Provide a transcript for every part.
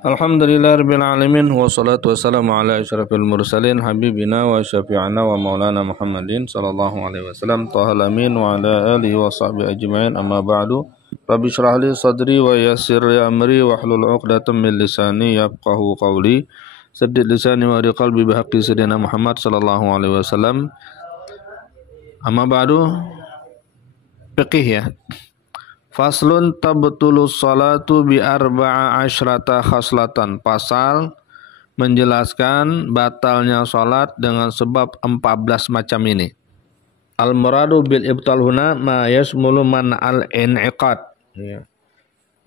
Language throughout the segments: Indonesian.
Alhamdulillahirabbil alamin wassalatu wassalamu ala asyrafil mursalin habibina wa syafi'ana wa maulana Muhammadin sallallahu alaihi wasallam tahal amin wa ala alihi wa sahbihi ajma'in amma ba'du. Rabbi shrah li sadri wa yassir li amri wa hlul 'uqdatam min lisani yafqahu qawli. Saddid lisani wa hadi qalbi bihaqqi sayyidina Muhammad sallallahu alaihi wasallam. Amma ba'du, fiqih ya. Faslun tabtulus salatu bi arba'a asyrata khaslatan. Pasal menjelaskan batalnya salat dengan sebab 14 macam ini. Al muradu bil ibtal huna ma yasmulu man al in'iqad. Ya.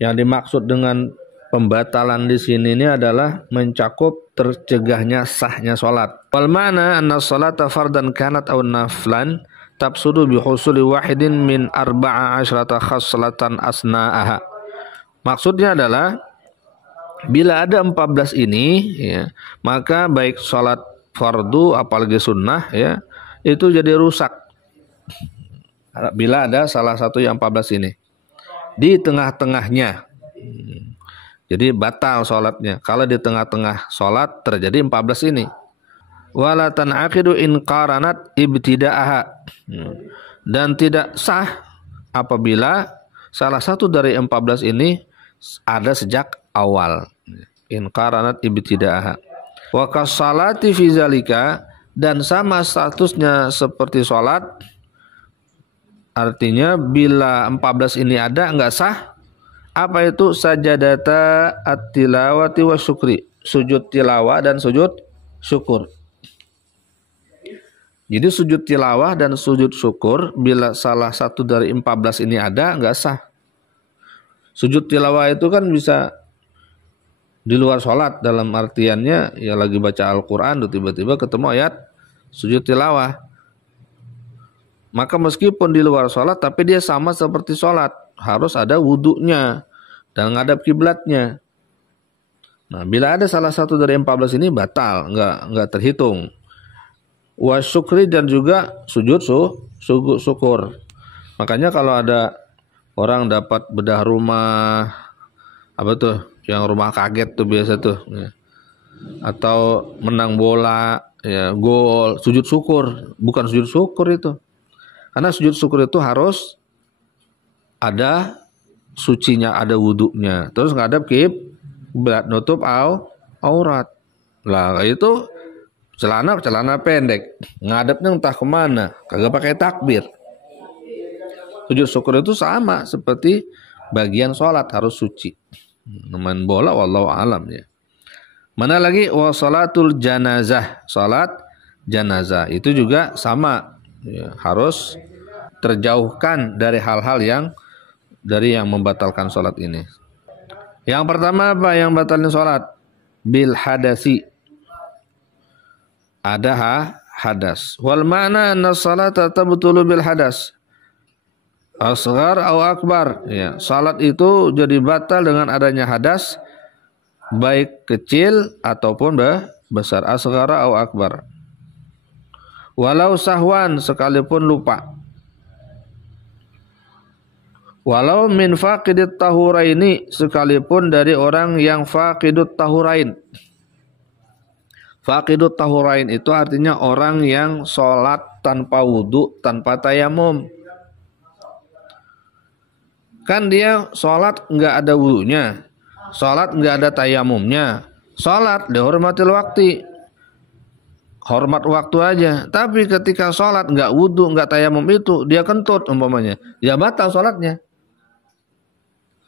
Yang dimaksud dengan pembatalan di sini ini adalah mencakup tercegahnya sahnya salat. Wal ma'na anna salata fardan kanat aw naflan tabsudu bihusuli wahidin min arba'a asyrata khaslatan asna'aha. Maksudnya adalah bila ada 14 ini ya, maka baik salat fardu apalagi sunnah ya, itu jadi rusak. Bila ada salah satu yang 14 ini di tengah-tengahnya. Jadi batal salatnya kalau di tengah-tengah salat terjadi 14 ini. Wala tan'aqidu in qaranat ibtida'aha. Dan tidak sah apabila salah satu dari 14 ini ada sejak awal. In qaranat ibtida'aha. Wa kasalati fi zalika, dan sama statusnya seperti salat. Artinya bila 14 ini ada enggak sah. Apa itu? Sajadata at-tilawati wa syukri. Sujud tilawah dan sujud syukur. Jadi sujud tilawah dan sujud syukur bila salah satu dari 14 ini ada enggak sah. Sujud tilawah itu kan bisa di luar sholat, dalam artiannya ya lagi baca Al-Quran tiba-tiba ketemu ayat sujud tilawah. Maka meskipun di luar sholat tapi dia sama seperti sholat, harus ada wudhunya dan ngadap kiblatnya. Nah bila ada salah satu dari 14 ini batal, enggak terhitung. Wa syukri, dan juga sujud syukur. Makanya kalau ada orang dapat bedah rumah, apa tuh, yang rumah kaget tuh biasa tuh ya. Atau menang bola ya, gol, sujud syukur. Bukan sujud syukur itu. Karena sujud syukur itu harus ada sucinya, ada wudhunya. Terus ngadap kiblat, nutup aurat. Lah itu celana pendek, ngadepnya entah kemana, kagak pakai takbir. Sujud syukur itu sama seperti bagian sholat, harus suci. Main bola wallahu alam ya. Mana lagi wa salatul janazah, salat janazah itu juga sama ya, harus terjauhkan dari hal-hal yang membatalkan salat ini. Yang pertama apa yang batalin salat? Bil hadasi. Ada hadas. Wal ma'na anna salata tabtulu bil hadas. Asghar atau akbar. Ya, salat itu jadi batal dengan adanya hadas, baik kecil ataupun besar. Asghar atau akbar. Walau sahwan, sekalipun lupa. Walau min faqidit tahuraini, sekalipun dari orang yang faqidut tahurain. Faqidut tahurain itu artinya orang yang sholat tanpa wudhu, tanpa tayamum. Kan dia sholat nggak ada wudhunya, sholat nggak ada tayamumnya, sholat dihormatil waktu, hormat waktu aja. Tapi ketika sholat nggak wudhu, nggak tayamum itu, dia kentut umpamanya, ya batal sholatnya.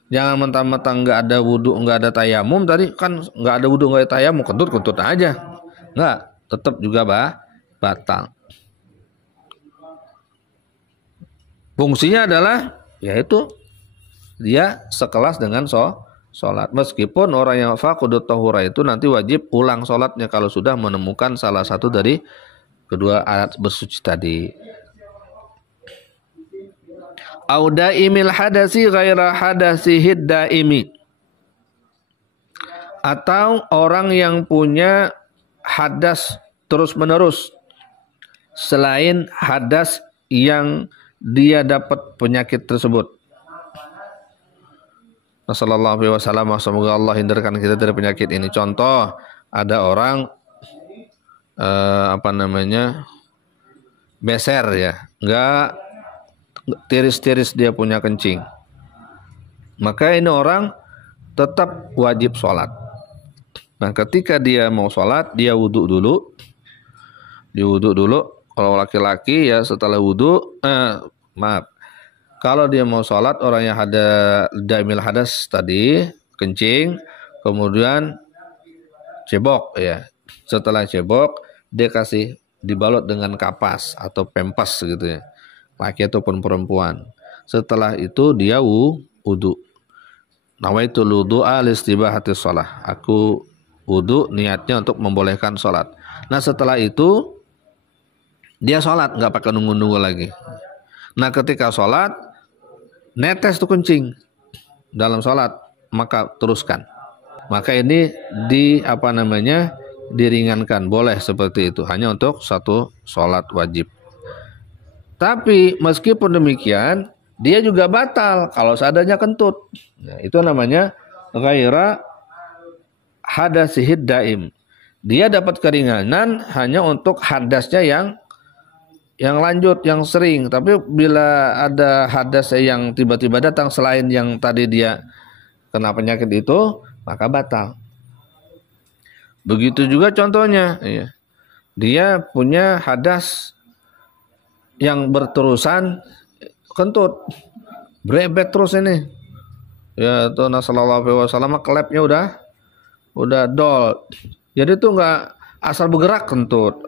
Jangan mentang-mentang nggak ada wudhu, nggak ada tayamum, tadi kan nggak ada wudhu, nggak ada tayamum, kentut aja. Enggak, tetap juga batal. Fungsinya adalah yaitu dia sekelas dengan sholat. Meskipun orang yang faqidut tahura itu nanti wajib ulang sholatnya kalau sudah menemukan salah satu dari kedua alat bersuci tadi. Audaimil hadasi ghaira hadasi hiddaimi. Atau orang yang punya hadas terus-menerus selain hadas yang dia dapat penyakit tersebut. Sallallahu alaihi wasallam, semoga Allah hindarkan kita dari penyakit ini. Contoh, ada orang beser ya, nggak tiris-tiris dia punya kencing. Maka ini orang tetap wajib sholat. Nah, ketika dia mau sholat, dia wudhu dulu. Kalau laki-laki ya setelah wudhu, kalau dia mau sholat, orang yang ada daimil hadas tadi, kencing, kemudian cebok ya. Setelah cebok, dia kasih dibalut dengan kapas atau pempas gitu ya. Laki ataupun perempuan. Setelah itu dia wudhu. Nawaitul wudu'a listibahatis shalah. Aku wudhu niatnya untuk membolehkan sholat. Nah, setelah itu dia sholat, nggak pakai nunggu-nunggu lagi. Nah, ketika sholat netes tuh kencing dalam sholat, maka teruskan. Maka ini diringankan, boleh seperti itu, hanya untuk satu sholat wajib. Tapi meskipun demikian, dia juga batal kalau seadanya kentut. Nah, itu namanya ghaira hadasihid daim. Dia dapat keringanan hanya untuk hadasnya yang lanjut, yang sering. Tapi bila ada hadas yang tiba-tiba datang selain yang tadi dia kena penyakit itu, maka batal. Begitu juga contohnya, ya. Dia punya hadas yang berterusan kentut, brebet terus ini. Ya, itu Sallallahu alaihi wasallam klepnya udah dol. Jadi itu nggak asal bergerak kentut,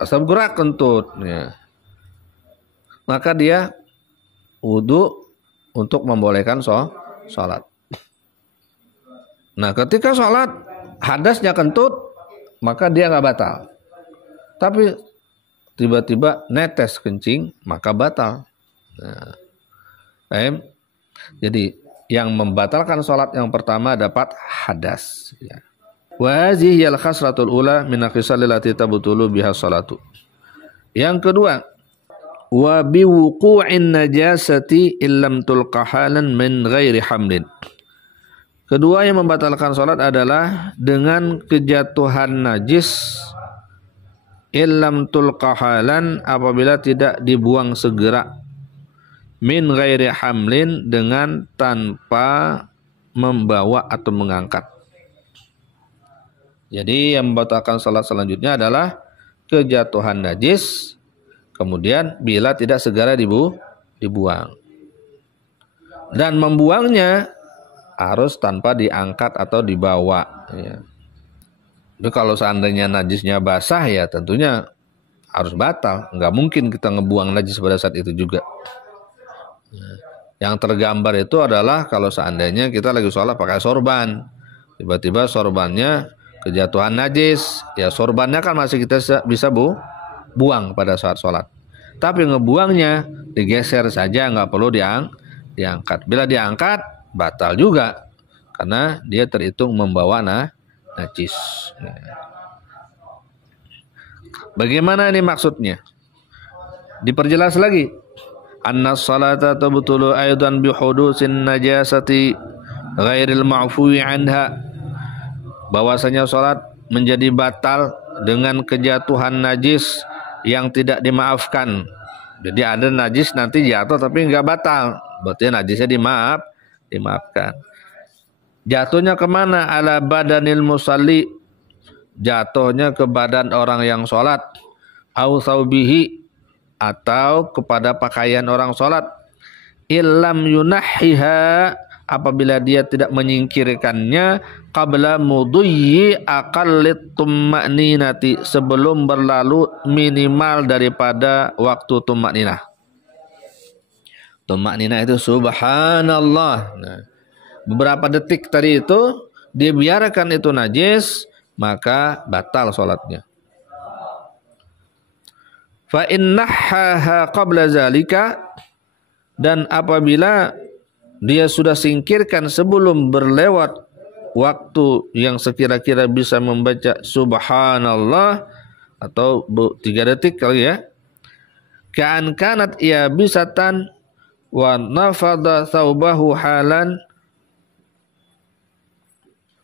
ya. Maka dia wudhu untuk membolehkan sholat. Nah, ketika sholat hadasnya kentut, maka dia nggak batal. Tapi tiba-tiba netes kencing, maka batal. Nah, jadi yang membatalkan sholat yang pertama dapat hadas. Ya. Wa hadhihi al-khasratul ula min al-khisal allati tabtulu biha sholatu. Yang kedua, wa biwuqu'in najasati illam tulqahalan min ghairi hamlin. Kedua yang membatalkan sholat adalah dengan kejatuhan najis illam tulqahalan, apabila tidak dibuang segera, min ghairi hamlin, dengan tanpa membawa atau mengangkat. Jadi yang membatalkan sholat selanjutnya adalah kejatuhan najis, kemudian bila tidak segera dibuang. Dan membuangnya harus tanpa diangkat atau dibawa. Ya. Jadi kalau seandainya najisnya basah, ya tentunya harus batal. Nggak mungkin kita ngebuang najis pada saat itu juga. Ya. Yang tergambar itu adalah kalau seandainya kita lagi sholat pakai sorban, tiba-tiba sorbannya kejatuhan najis, ya sorbannya kan masih kita bisa buang pada saat sholat. Tapi ngebuangnya digeser saja, nggak perlu diangkat. Bila diangkat, batal juga, karena dia terhitung membawa najis. Bagaimana ini maksudnya? Diperjelas lagi. Anna salata tabtulu aidan bihudusin najasati ghairil ma'fuwi anha. Bahwasanya salat menjadi batal dengan kejatuhan najis yang tidak dimaafkan. Jadi ada najis nanti jatuh tapi enggak batal, berarti najisnya dimaafkan. Jatuhnya kemana? Ala badanil musalli, jatuhnya ke badan orang yang sholat. Au thawbihi, atau kepada pakaian orang sholat. Illam yunahhiha, apabila dia tidak menyingkirkannya, qabla muduyyi aqallit tumma'ninati, sebelum berlalu minimal daripada waktu tumma'ninah. Tumma'ninah itu subhanallah. Nah, beberapa detik tadi itu dibiarkan itu najis, maka batal sholatnya. Fa innaha qabla zalika, dan apabila dia sudah singkirkan sebelum berlewat waktu yang sekira-kira bisa membaca subhanallah, atau 3 detik kali ya, ka'an kanat ya bisatan wa nafadha thawbahu halan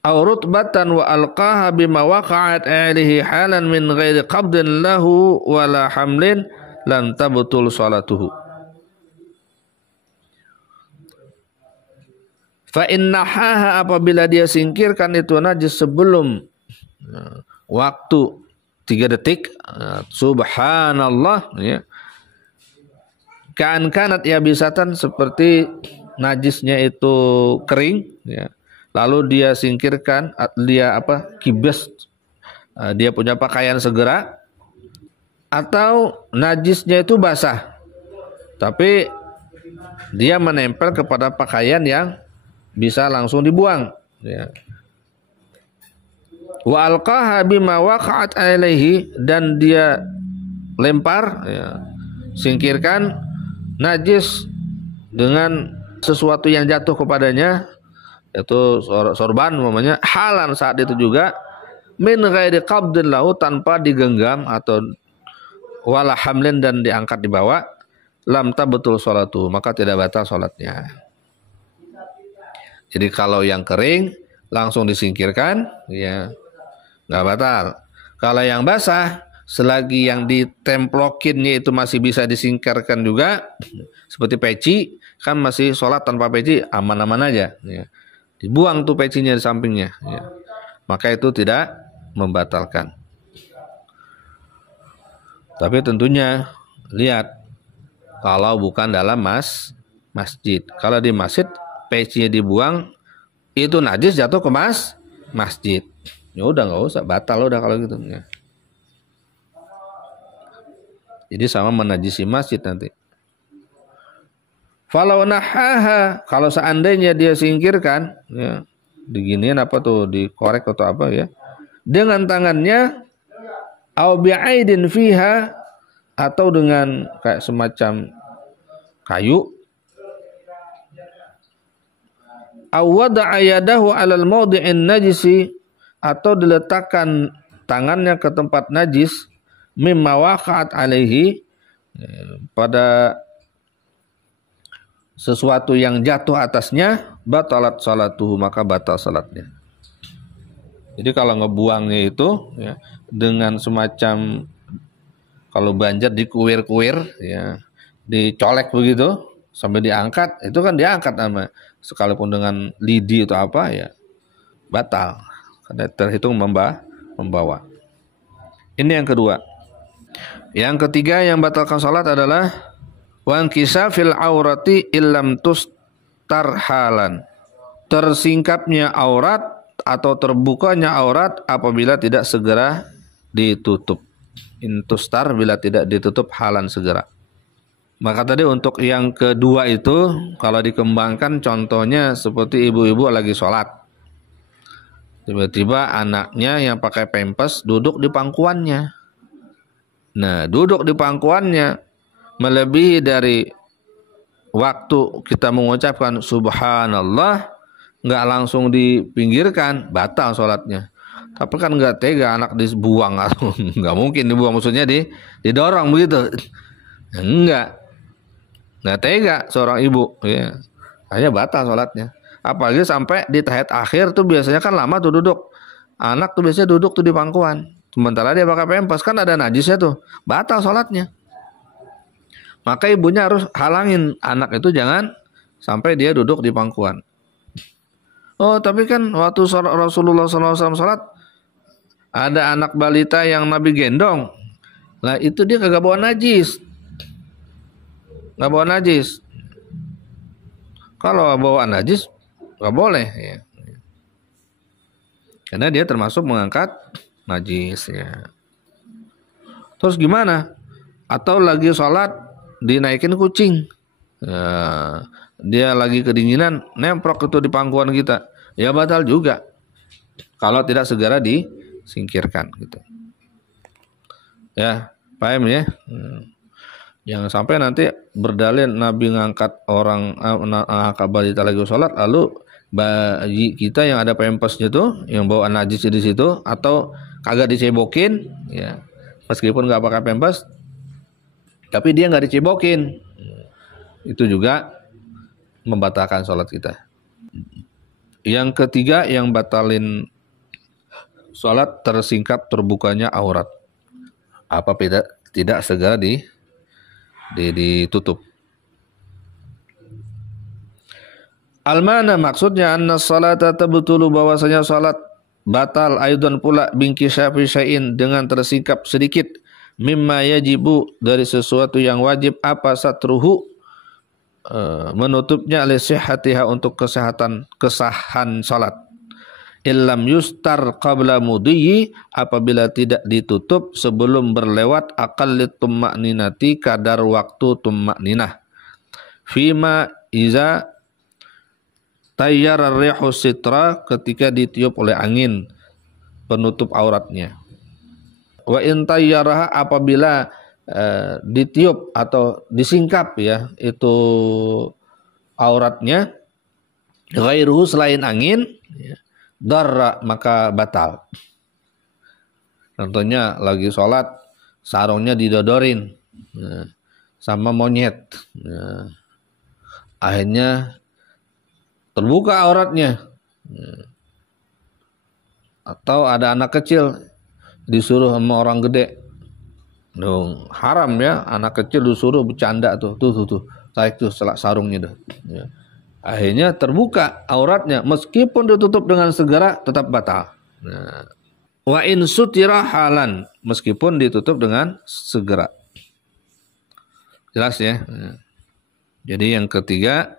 aw rutbatan wa alqaha bima waqa'at alaihi halan min ghairi qabdin lahu wala hamlin lan tabtul salatuhu. Fa innaha, apabila dia singkirkan itu najis sebelum waktu 3 detik, subhanallah, ya. Kan kanat yabisatan, seperti najisnya itu kering, ya. Lalu dia singkirkan, dia kibas, dia punya pakaian segera, atau najisnya itu basah, tapi dia menempel kepada pakaian yang bisa langsung dibuang, ya. Wa alqaha bima waqa'at alaihi, dan dia lempar, ya, singkirkan najis dengan sesuatu yang jatuh kepadanya, yaitu sorban umpamanya, halan saat itu juga, min ghairi qabdin lahu, tanpa digenggam atau wala hamlin, dan diangkat dibawa, lam tabtul salatu, maka tidak batal salatnya. Jadi kalau yang kering langsung disingkirkan, ya nggak batal. Kalau yang basah, selagi yang ditemplokinnya itu masih bisa disingkirkan juga, seperti peci, kan masih sholat tanpa peci aman-aman aja, ya. Dibuang tuh pecinya di sampingnya, ya. Maka itu tidak membatalkan. Tapi tentunya lihat, kalau bukan dalam masjid. Kalau di masjid, pecinya dibuang, itu najis jatuh ke masjid. Ya udah, nggak usah, batal udah kalau gitu, ya. Jadi sama menajisi masjid nanti. Falau nahaha, kalau seandainya dia singkirkan, ya, diginiin dikorek atau apa, ya, dengan tangannya, au bi'aidin fiha, atau dengan kayak semacam kayu, aw wada'a yadahu 'alal mawdi'in najisi, atau diletakkan tangannya ke tempat najis, mimma waqa'at alaihi, pada sesuatu yang jatuh atasnya, batalat salatuhu, maka batal salatnya. Jadi kalau ngebuangnya itu, ya, dengan semacam, kalau banjir dikuir-kuir, ya, dicolek begitu sampai diangkat, itu kan diangkat sama, sekalipun dengan lidi atau apa, ya batal, karena terhitung membawa. Ini yang kedua. Yang ketiga yang batalkan salat adalah wankisafil aurati illam tustar halan, tersingkapnya aurat atau terbukanya aurat apabila tidak segera ditutup. Intustar, bila tidak ditutup halan, segera. Maka tadi untuk yang kedua itu, kalau dikembangkan, contohnya seperti ibu-ibu lagi sholat, tiba-tiba anaknya yang pakai pempes duduk di pangkuannya. Nah, duduk di pangkuannya melebihi dari waktu kita mengucapkan subhanallah, nggak langsung dipinggirkan, batal sholatnya. Tapi kan nggak tega anak dibuang, atau nggak mungkin dibuang, maksudnya didorong begitu, nggak tega seorang ibu, ya, hanya batal sholatnya. Apalagi sampai di tahiyat akhir tuh biasanya kan lama tuh duduk, anak tuh biasanya duduk tuh di pangkuan, sementara dia pakai pempes, kan ada najisnya tuh, batal sholatnya. Maka ibunya harus halangin anak itu jangan sampai dia duduk di pangkuan. Oh, tapi kan waktu Rasulullah SAW sholat, ada anak balita yang Nabi gendong. Lah itu dia kagak bawa najis. Nggak bawa najis. Kalau bawa najis nggak boleh, ya. Karena dia termasuk mengangkat najis, ya. Terus gimana? Atau lagi sholat dinaikin kucing, ya, dia lagi kedinginan nemprok itu di pangkuan kita, ya batal juga kalau tidak segera disingkirkan, gitu. Ya, paham ya? Jangan sampai nanti berdalil Nabi ngangkat orang, angkat balita lagi sholat, lalu bayi kita yang ada pempesnya tuh, yang bawa najis di situ, atau kagak dicebokin, ya, meskipun nggak pakai pempes, tapi dia nggak dicebokin, itu juga membatalkan sholat kita. Yang ketiga yang batalin sholat tersingkap terbukanya aurat. Apa beda? Tidak segera ditutup. Al-mana maksudnya anna salata tabtulu bahwasanya salat batal aidan pula binkisyafi syai'in dengan tersingkap sedikit mimma yajibu dari sesuatu yang wajib apa satruhu menutupnya li sihhatiha untuk kesahan salat. Illam yustar qabla mudhiyi apabila tidak ditutup sebelum berlewat aqallit tumma'ninati kadar waktu tumma'ninah. Fima iza tayyara rihu sitra ketika ditiup oleh angin penutup auratnya. Wa in tayyaraha apabila ditiup atau disingkap ya itu auratnya ghairuhu selain angin ya, darra maka batal. Contohnya lagi sholat sarungnya didodorin ya, sama monyet ya. Akhirnya terbuka auratnya atau ada anak kecil disuruh sama orang gede dong haram ya anak kecil disuruh bercanda tuh tarik tuh sarungnya tuh ya. Akhirnya terbuka auratnya meskipun ditutup dengan segera tetap batal. Nah, wa in sutira halan meskipun ditutup dengan segera. Jelas ya. Jadi yang ketiga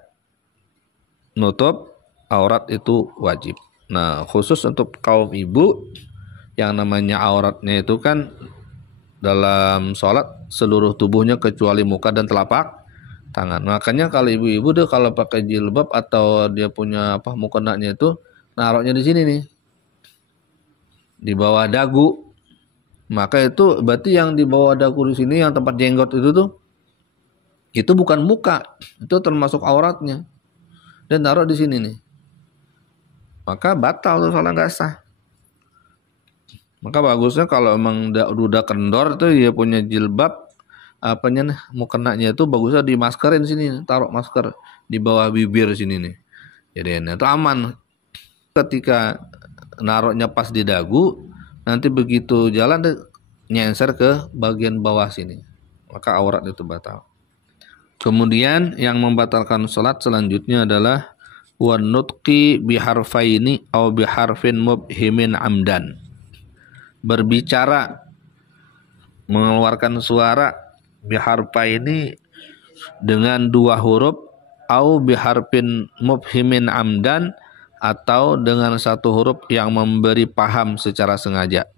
nutup aurat itu wajib. Nah, khusus untuk kaum ibu yang namanya auratnya itu kan dalam sholat seluruh tubuhnya kecuali muka dan telapak tangan. Makanya kalau ibu-ibu deh kalau pakai jilbab atau dia punya mukenanya itu naruhnya di sini nih. Di bawah dagu. Maka itu berarti yang di bawah dagu di sini yang tempat jenggot itu bukan muka, itu termasuk auratnya. Dan taruh di sini nih. Maka batal tuh sholat nggak sah. Maka bagusnya kalau emang udah kendor tuh ya punya jilbab mukenanya itu bagusnya dimaskerin sini, taruh masker di bawah bibir sini nih. Jadi itu aman. Ketika naruhnya pas di dagu, nanti begitu jalan nyenser ke bagian bawah sini. Maka aurat itu batal. Kemudian yang membatalkan sholat selanjutnya adalah wanutqi biharfaini atau biharfin mubhimin amdan. Berbicara mengeluarkan suara biharfaini dengan dua huruf atau biharfin mubhimin amdan atau dengan satu huruf yang memberi paham secara sengaja.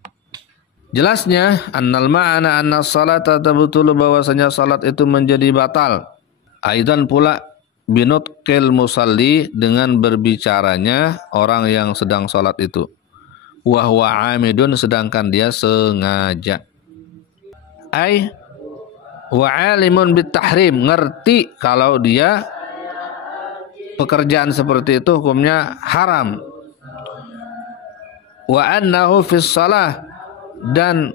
Jelasnya annal ma'ana anna salata tabtulu bahwasanya salat itu menjadi batal. Aidan pula binutqil musalli dengan berbicaranya orang yang sedang salat itu. Wa huwa amidun sedangkan dia sengaja. Ai wa alimun bitahrim ngerti kalau dia pekerjaan seperti itu hukumnya haram. Wa annahu fis shalah dan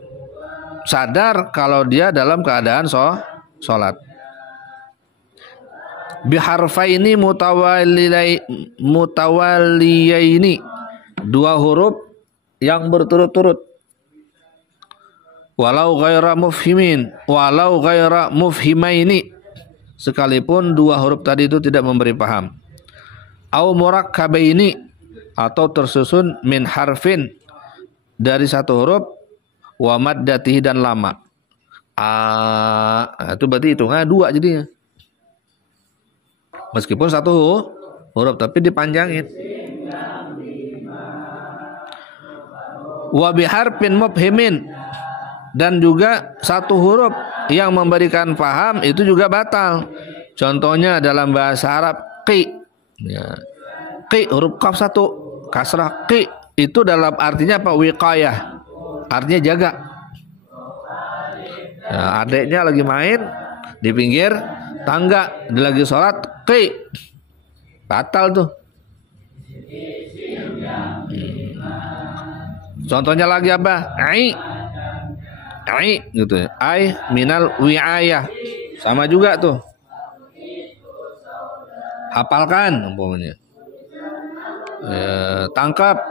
sadar kalau dia dalam keadaan sholat. Biharfaini mutawaliyaini dua huruf yang berturut-turut. Walau ghaira mufhimaini sekalipun dua huruf tadi itu tidak memberi paham. Au murakkabaini atau tersusun min harfin dari satu huruf wa maddatihi dan lama. Itu berarti hitungnya dua jadinya. Meskipun satu huruf tapi dipanjangin. Wa biharfin mubhimin dan juga satu huruf yang memberikan paham itu juga batal. Contohnya dalam bahasa Arab qi. Ya. Qi huruf qaf satu, kasrah qi itu dalam artinya apa? Wiqayah. Artinya jaga. Nah, adiknya lagi main di pinggir tangga, dia lagi sholat, qi. Batal tuh. Contohnya lagi apa? Ai gitu. Ai minal wi'ayah. Sama juga tuh. Hafalkan umpamanya. tangkap,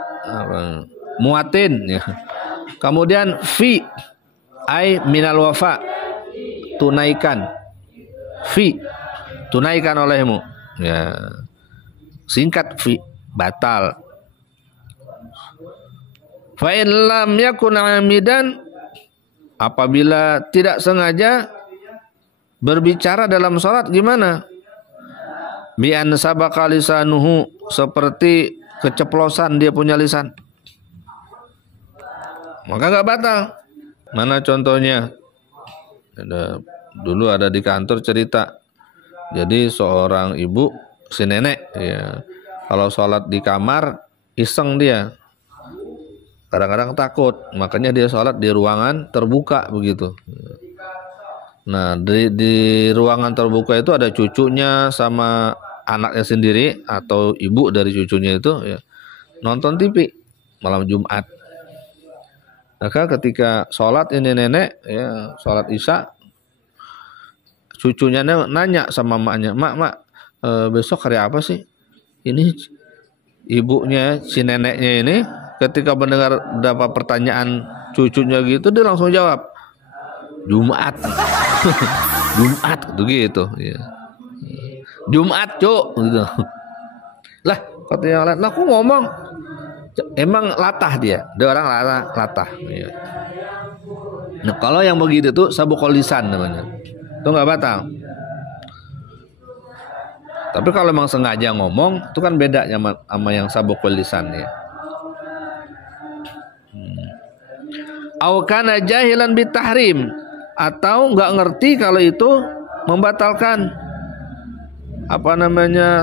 muatin, ya. Kemudian fi ai minal wafa, tunaikan, fi tunaikan olehmu, ya. Singkat fi, batal. Fa in lam yakun amidan, apabila tidak sengaja berbicara dalam salat gimana? Bi an sabaka lisanuhu, seperti keceplosan dia punya lisan, maka enggak batal. Mana contohnya? Dulu ada di kantor cerita. Jadi seorang ibu, si nenek, ya, kalau sholat di kamar iseng dia. Kadang-kadang takut, makanya dia sholat di ruangan terbuka begitu. Nah, di ruangan terbuka itu ada cucunya sama anaknya sendiri atau ibu dari cucunya itu, ya, nonton TV malam Jumat. Maka ketika sholat ini nenek, ya, sholat Isya, cucunya nanya sama maknya, mak, besok hari apa sih? Ini ibunya, si neneknya ini, ketika mendengar dapat pertanyaan cucunya gitu, dia langsung jawab, Jumat. Jumat gitu, ya. Jumat, Cuk, gitu. Lah, kata yang lain, aku ngomong, emang latah dia orang latah, ya. Nah, kalau yang begitu tuh sabukul lisan namanya, itu nggak batal. Tapi kalau memang sengaja ngomong, itu kan beda sama yang sabukul lisan, ya. Au kana jahilan bitahrim, atau nggak ngerti kalau itu membatalkan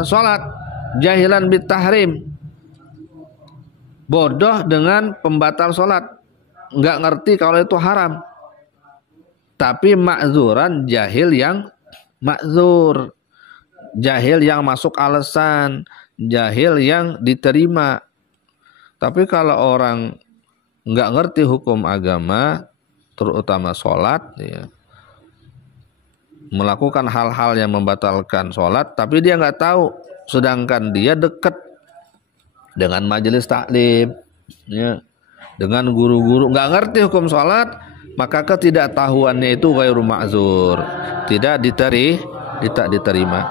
sholat. Jahilan bitahrim, bodoh dengan pembatal sholat, nggak ngerti kalau itu haram. Tapi ma'zuran, jahil yang ma'zur, jahil yang masuk alasan, jahil yang diterima. Tapi kalau orang nggak ngerti hukum agama, terutama sholat, ya, melakukan hal-hal yang membatalkan sholat, tapi dia nggak tahu, sedangkan dia dekat dengan majelis taklim, ya, dengan guru-guru, nggak ngerti hukum sholat, maka ketidaktahuannya itu ghairu ma'zur, tidak diterima.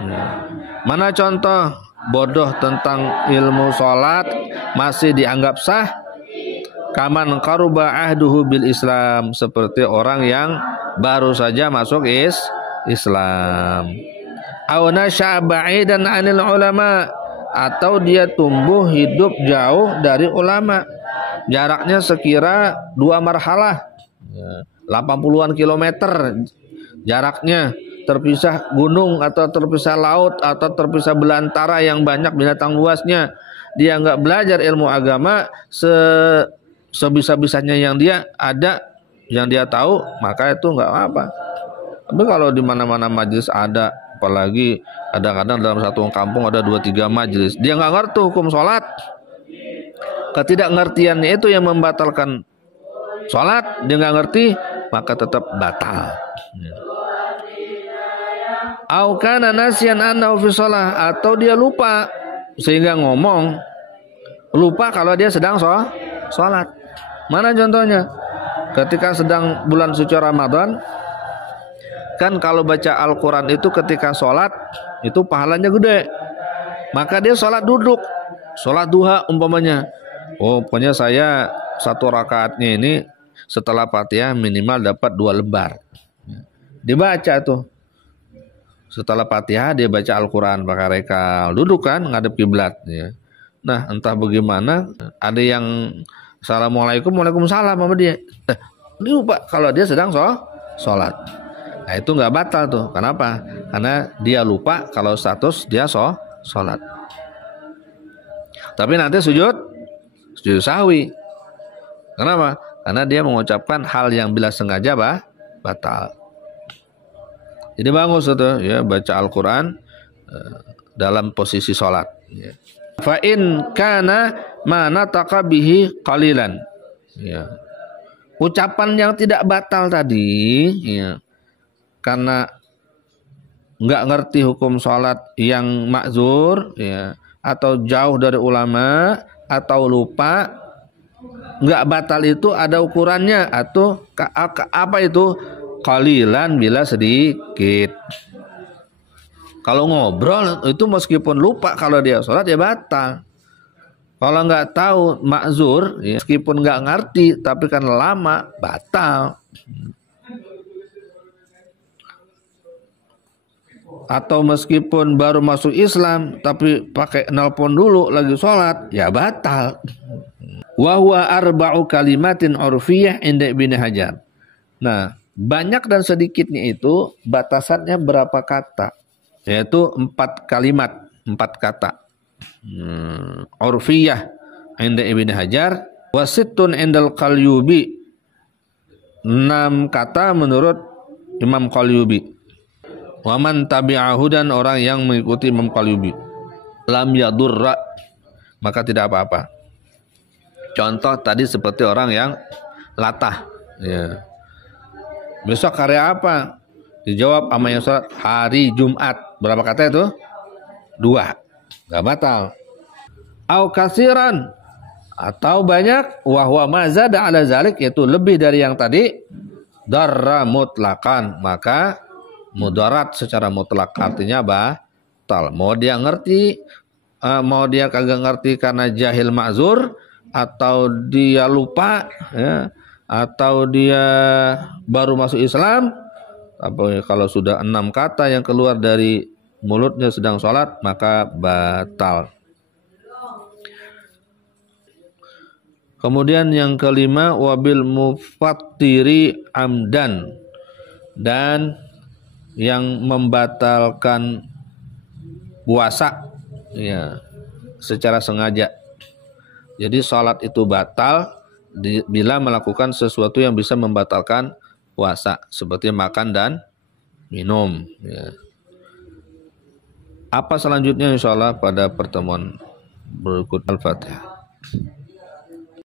Ya. Mana contoh bodoh tentang ilmu sholat masih dianggap sah? Kaman qaruba ahduhu bil Islam, seperti orang yang baru saja masuk Islam. Aw nasya'a ba'idan 'anil ulama, atau dia tumbuh hidup jauh dari ulama. Jaraknya sekira 2 marhalah, 80-an kilometer jaraknya, terpisah gunung atau terpisah laut atau terpisah belantara yang banyak binatang buasnya. Dia enggak belajar ilmu agama sebisa-bisanya yang dia ada, yang dia tahu, maka itu enggak apa-apa. Tapi kalau di mana-mana majelis ada, apalagi kadang-kadang dalam satu kampung ada 2-3 majelis, dia enggak ngerti hukum sholat, ketidakngertiannya itu yang membatalkan sholat, dia enggak ngerti, maka tetap batal. Au kana nasyan annahu fi shalah, atau dia lupa sehingga ngomong, lupa kalau dia sedang sholat. Mana contohnya? Ketika sedang bulan suci Ramadan, kan kalau baca Al-Quran itu ketika sholat, itu pahalanya gede. Maka dia sholat duduk, sholat duha umpamanya. Oh, pokoknya saya 1 rakaatnya ini setelah Fatihah minimal dapat 2 lembar. Dibaca tuh. Setelah Fatihah dia baca Al-Quran pakai rekal, duduk kan ngadep kiblat, ya. Nah, entah bagaimana ada yang Assalamualaikum, Waalaikumsalam sama dia. Dia lupa kalau dia sedang sholat. Nah, itu nggak batal tuh. Kenapa? Karena dia lupa kalau status dia sholat. Tapi nanti sujud sahwi. Kenapa? Karena dia mengucapkan hal yang bila sengaja batal. Jadi bagus itu, ya, baca Al-Quran dalam posisi sholat, ya. Fa in kana ma nataqa bihi qalilan, ya. Ucapan yang tidak batal tadi, ya, karena nggak ngerti hukum sholat yang ma'zur, ya, atau jauh dari ulama atau lupa, nggak batal itu ada ukurannya. Atau apa itu? Qalilan, bila sedikit. Kalau ngobrol itu meskipun lupa, kalau dia sholat ya batal. Kalau nggak tahu makzur, ya, meskipun nggak ngerti tapi kan lama, batal. Atau meskipun baru masuk Islam tapi pakai nelpon dulu lagi sholat, ya batal. Wa huwa arba'u kalimatin urfiyah inda Ibnu Hajar. Nah, banyak dan sedikitnya itu batasannya berapa kata? Yaitu 4 kalimat, 4 kata. Urfiyah inda Ibnu Hajar, wa sittun indal Qalyubi. 6 kata menurut Imam Qalyubi. Wa man tabi'ahu, dan orang yang mengikuti Imam Qalyubi. Lam yadurra, maka tidak apa-apa. Contoh tadi seperti orang yang latah, ya. Besok hari apa? Dijawab sama yang sholat hari Jumat. Berapa kata itu? 2. Gak batal. Au kasiran, atau banyak. Wa huwa mazada ala zalik, yaitu lebih dari yang tadi. Darra mutlakan, maka mudarat secara mutlak, artinya batal. Mau dia ngerti, mau dia kagak ngerti karena jahil ma'zur, atau dia lupa, ya, atau dia baru masuk Islam, kalau sudah 6 kata yang keluar dari mulutnya sedang sholat, maka batal. Kemudian yang kelima, wabil mufattiri amdan, dan yang membatalkan puasa, ya, secara sengaja. Jadi sholat itu batal bila melakukan sesuatu yang bisa membatalkan puasa, seperti makan dan minum, ya. Apa selanjutnya insya Allah pada pertemuan berikut. Al-Fatihah.